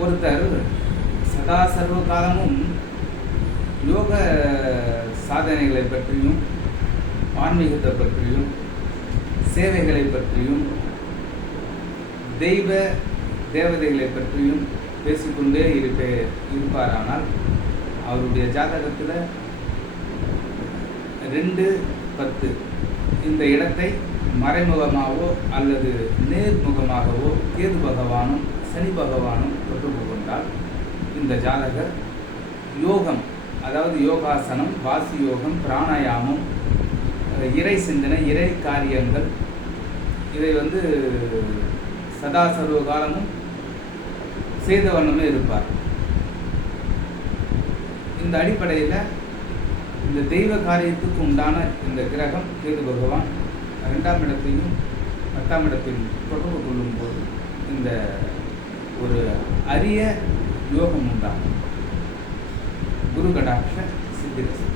ஒருத்தர் சதா சர்வ காலமும் யோக சாதனைகளை பற்றியும் ஆன்மீகத்தை பற்றியும் சேவைகளை பற்றியும் தெய்வ தேவதைகளை பற்றியும் பேசிக்கொண்டே இருப்பே இருப்பாரானால் அவருடைய ஜாதகத்தில் ரெண்டு பத்து. இந்த இடத்தை மறைமுகமாகவோ அல்லது நேர்முகமாகவோ கேது பகவானும் சனி பகவானும் தொடர்பு கொண்டால் இந்த ஜாதகர் யோகம் அதாவது யோகாசனம் வாசி யோகம் பிராணாயாமம் இறை சிந்தனை இறை காரியங்கள் இதை வந்து சதா சர்வ காலமும் செய்த வண்ணமே இருப்பார். இந்த அடிப்படையில் இந்த தெய்வ காரியத்துக்கு உண்டான இந்த கிரகம் கேது பகவான் ரெண்டாம் இடத்தையும் பத்தாம் இடத்தையும் தொடர்பு கொள்ளும்போது இந்த ஒரு அரிய யோகம் உண்டாகும் குரு கடாட்ச சித்திரசி